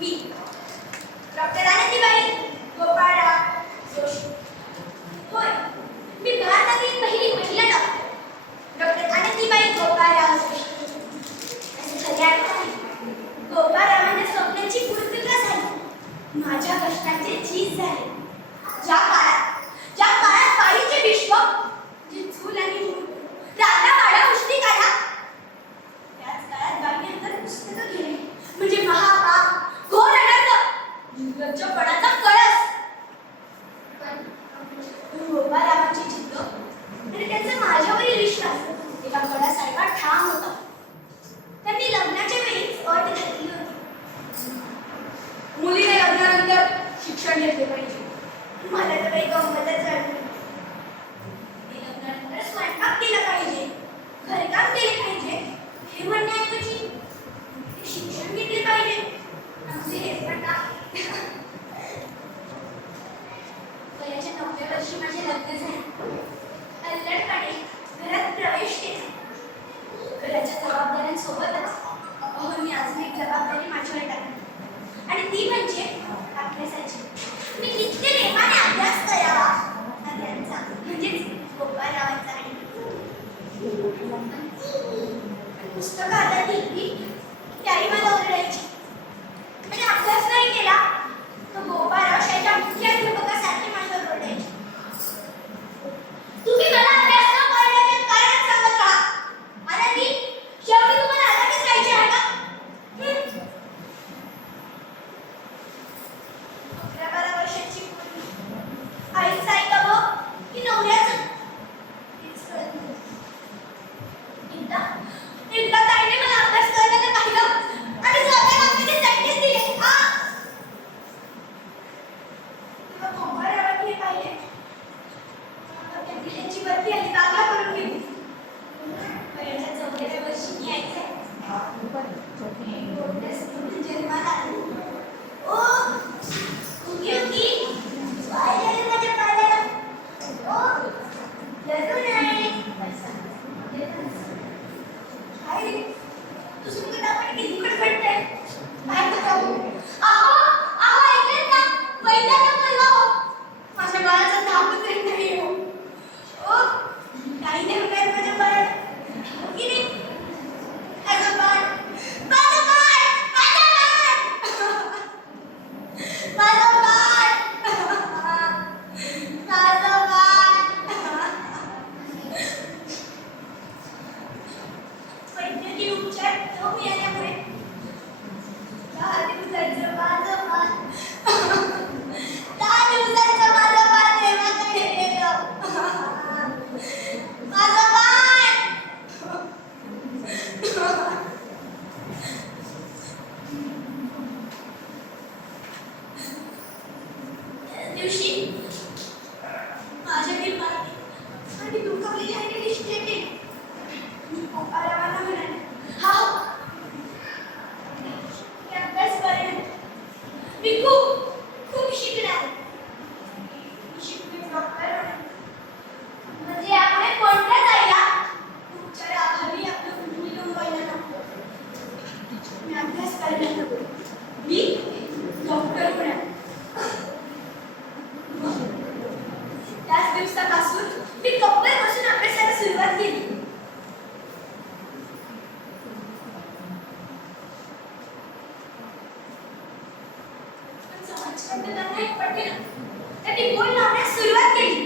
बी doctor Anandibai Gopala Joshi. होय मी भारतातील पहिली महिला डॉक्टर. डॉक्टर आनंदीबाई गोपाळा जोशी. असे खऱ्या अर्थाने गोपाळरावांच्या स्वप्नाची पूर्तता माझ्या कष्टाचे चीज झाले. ज्या काळात सोबतच अहो मी अजून एक जबाबदारी माझ्यावर टाकली. आणि ती म्हणजे अभ्यासाची. मी नित्य नेमाने अभ्यास करावा हा त्यांचा म्हणजेच गोपाळरावांचा आणि पुस्तकं हातात घेतली त्याही मला ओरडायची. आणि अभ्यास नाही केला. Yeah, yeah. माझ्यातील मराठी. आणि दुखावलेली आणि निष्ठेने मी पोकारावाला म्हणाले हा. अभ्यासपर्यंत मी खूप शब्द त्यांना पटेल. त्यांनी बोल लावण्यास सुरुवात केली.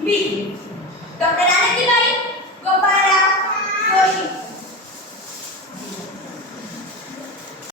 होता. मी डॉक्टर आनंदीबाई